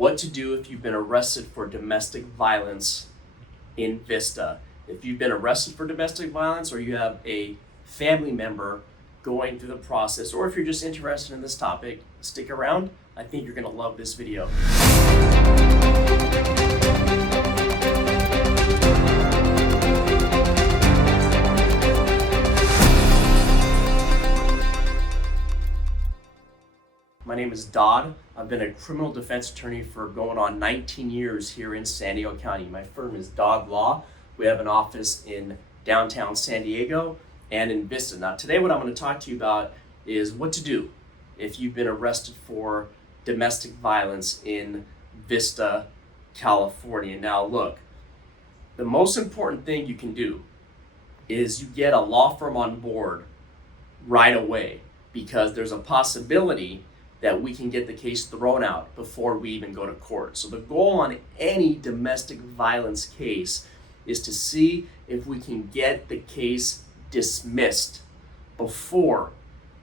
what to do if you've been arrested for domestic violence in Vista. If you've been arrested for domestic violence, or you have a family member going through the process, or if you're just interested in this topic, stick around. I think you're going to love this video. My name is Dod. I've been a criminal defense attorney for going on 19 years here in San Diego County. My firm is Dod Law. We have an office in downtown San Diego and in Vista. Now today what I'm going to talk to you about is what to do if you've been arrested for domestic violence in Vista, California. Now look, the most important thing you can do is you get a law firm on board right away, because there's a possibility that we can get the case thrown out before we even go to court. So the goal on any domestic violence case is to see if we can get the case dismissed before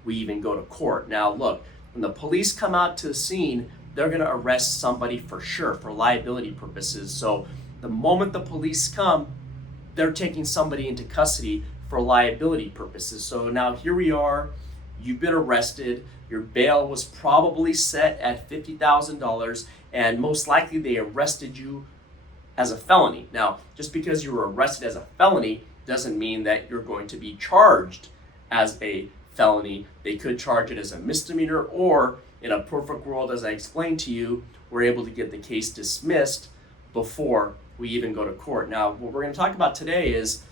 we even go to court. Now look, when the police come out to the scene, they're gonna arrest somebody for sure for liability purposes. So the moment the police come, they're taking somebody into custody for liability purposes. So now here we are, you've been arrested, your bail was probably set at $50,000, and most likely they arrested you as a felony. Now, just because you were arrested as a felony doesn't mean that you're going to be charged as a felony. They could charge it as a misdemeanor, or in a perfect world, as I explained to you, we're able to get the case dismissed before we even go to court. Now, what we're going to talk about today is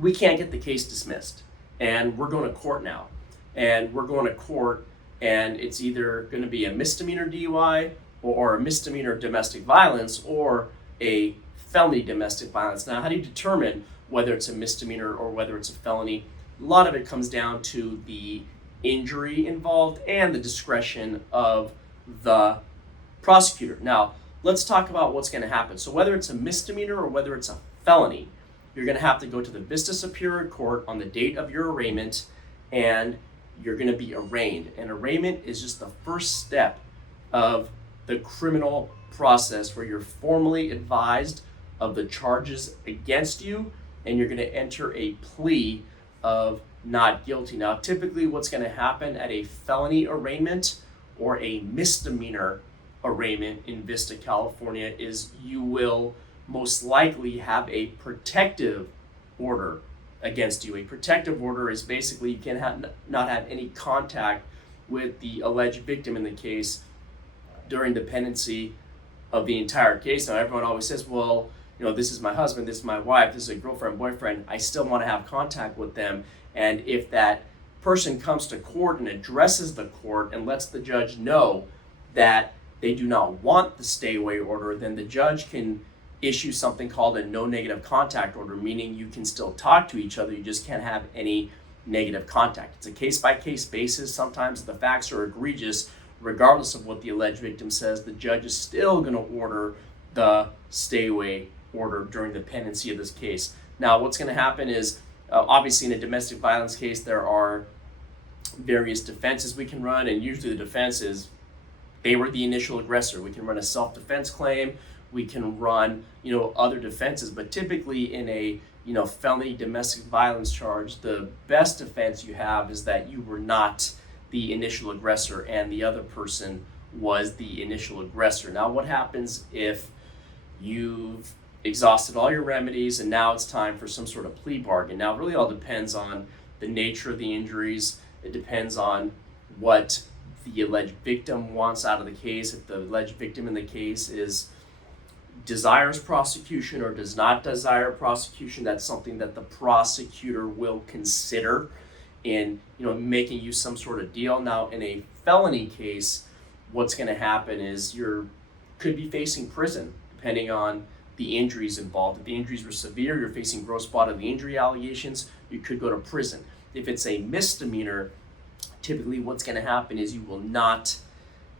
we can't get the case dismissed, and we're going to court now. And we're going to court, and it's either going to be a misdemeanor DUI or a misdemeanor domestic violence or a felony domestic violence. Now, how do you determine whether it's a misdemeanor or whether it's a felony? A lot of it comes down to the injury involved and the discretion of the prosecutor. Now, let's talk about what's going to happen. So whether it's a misdemeanor or whether it's a felony, you're going to have to go to the Vista Superior Court on the date of your arraignment, and you're going to be arraigned. And arraignment is just the first step of the criminal process, where you're formally advised of the charges against you, and you're going to enter a plea of not guilty. Now, typically what's going to happen at a felony arraignment or a misdemeanor arraignment in Vista, California, is you will most likely have a protective order against you. A protective order is basically you can not have any contact with the alleged victim in the case during the pendency of the entire case. Now, everyone always says, well, this is my husband, this is my wife, this is a girlfriend, boyfriend. I still want to have contact with them. And if that person comes to court and addresses the court and lets the judge know that they do not want the stay away order, then the judge can issue something called a no negative contact order, meaning you can still talk to each other, you just can't have any negative contact. It's a case-by-case basis. Sometimes the facts are egregious. Regardless of what the alleged victim says, the judge is still going to order the stay away order during the pendency of this case. Now, what's going to happen is, obviously in a domestic violence case, there are various defenses we can run, and usually the defense is they were the initial aggressor. We can run a self-defense claim. We can run, other defenses, but typically in a, felony domestic violence charge, the best defense you have is that you were not the initial aggressor and the other person was the initial aggressor. Now, what happens if you've exhausted all your remedies and now it's time for some sort of plea bargain? Now, it really all depends on the nature of the injuries. It depends on what the alleged victim wants out of the case. If the alleged victim in the case desires prosecution or does not desire prosecution, that's something that the prosecutor will consider in making you some sort of deal. Now, in a felony case, what's going to happen is you could be facing prison depending on the injuries involved. If the injuries were severe, you're facing gross bodily injury allegations, you could go to prison. If it's a misdemeanor, typically what's going to happen is you will not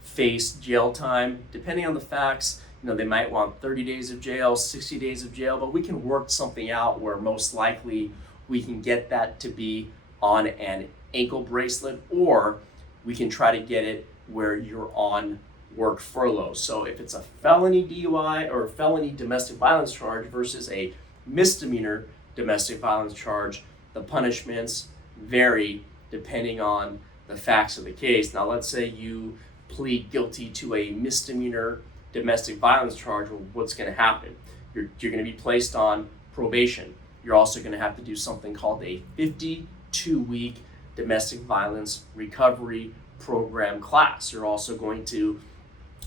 face jail time. Depending on the facts, they might want 30 days of jail, 60 days of jail, but we can work something out where most likely we can get that to be on an ankle bracelet, or we can try to get it where you're on work furlough. So if it's a felony DUI or a felony domestic violence charge versus a misdemeanor domestic violence charge, the punishments vary depending on the facts of the case. Now, let's say you plead guilty to a misdemeanor domestic violence charge. Well, what's going to happen? You're going to be placed on probation. You're also going to have to do something called a 52-week domestic violence recovery program class. You're also going to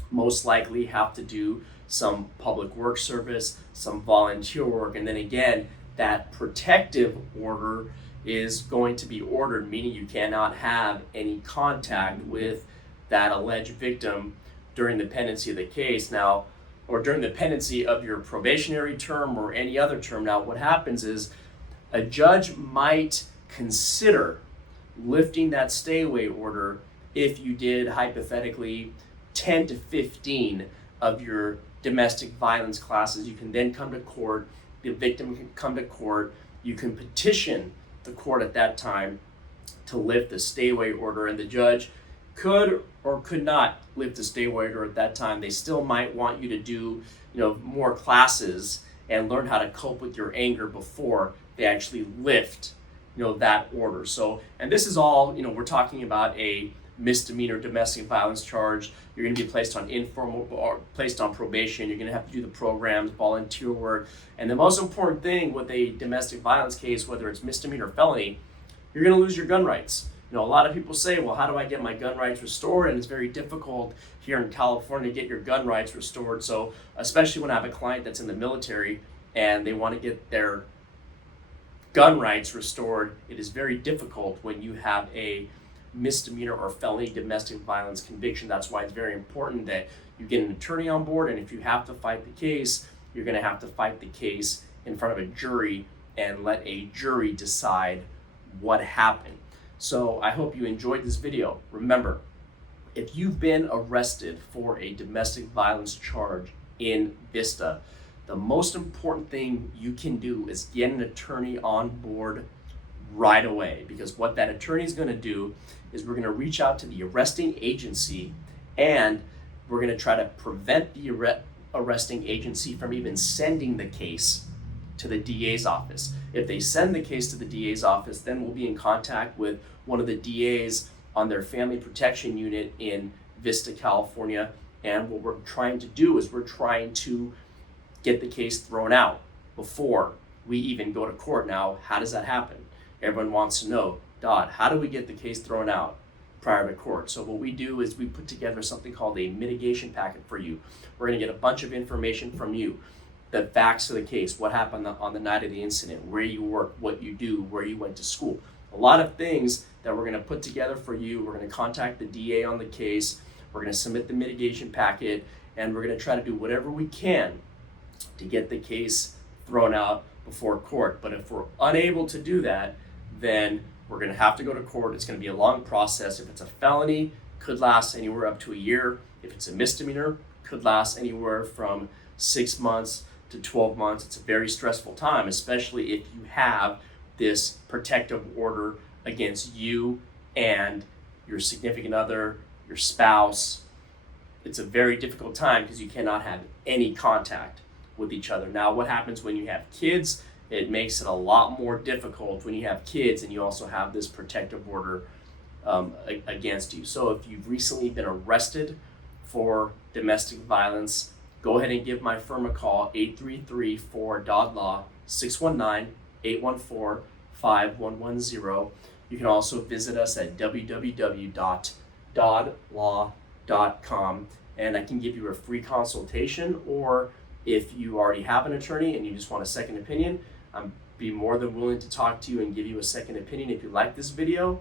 most likely have to do some public work service, some volunteer work, and then again, that protective order is going to be ordered, meaning you cannot have any contact with that alleged victim during the pendency of the case. Now, or during the pendency of your probationary term or any other term. Now, what happens is a judge might consider lifting that stay away order if you did hypothetically 10 to 15 of your domestic violence classes. You can then come to court, the victim can come to court, you can petition the court at that time to lift the stay away order, and the judge could or could not lift the stay away order at that time. They still might want you to do, more classes and learn how to cope with your anger before they actually lift, that order. So, and this is all, we're talking about a misdemeanor domestic violence charge. You're going to be placed on informal or placed on probation. You're going to have to do the programs, volunteer work. And the most important thing with a domestic violence case, whether it's misdemeanor or felony, you're going to lose your gun rights. A lot of people say, well, how do I get my gun rights restored? And it's very difficult here in California to get your gun rights restored. So especially when I have a client that's in the military and they want to get their gun rights restored, it is very difficult when you have a misdemeanor or felony domestic violence conviction. That's why it's very important that you get an attorney on board, and if you have to fight the case, you're going to have to fight the case in front of a jury and let a jury decide what happened. So I hope you enjoyed this video. Remember, if you've been arrested for a domestic violence charge in Vista, the most important thing you can do is get an attorney on board right away, because what that attorney is going to do is we're going to reach out to the arresting agency and we're going to try to prevent the arresting agency from even sending the case to the DA's office. If they send the case to the DA's office, then we'll be in contact with one of the DAs on their family protection unit in Vista, California. And what we're trying to do is we're trying to get the case thrown out before we even go to court. Now, how does that happen? Everyone wants to know, Dod, how do we get the case thrown out prior to court? So what we do is we put together something called a mitigation packet for you. We're going to get a bunch of information from you. The facts of the case, what happened on the night of the incident, where you work, what you do, where you went to school. A lot of things that we're going to put together for you. We're going to contact the DA on the case. We're going to submit the mitigation packet, and we're going to try to do whatever we can to get the case thrown out before court. But if we're unable to do that, then we're going to have to go to court. It's going to be a long process. If it's a felony, could last anywhere up to a year. If it's a misdemeanor, could last anywhere from 6 months to 12 months. It's a very stressful time, especially if you have this protective order against you and your significant other, your spouse. It's a very difficult time because you cannot have any contact with each other. Now, what happens when you have kids? It makes it a lot more difficult when you have kids and you also have this protective order against you. So if you've recently been arrested for domestic violence, go ahead and give my firm a call, 833-4-DOD Law, 619-814-5110. You can also visit us at www.dodlaw.com, and I can give you a free consultation, or if you already have an attorney and you just want a second opinion, I'd be more than willing to talk to you and give you a second opinion. If you like this video,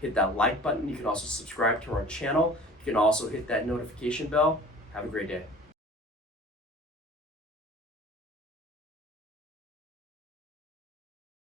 hit that like button. You can also subscribe to our channel. You can also hit that notification bell. Have a great day.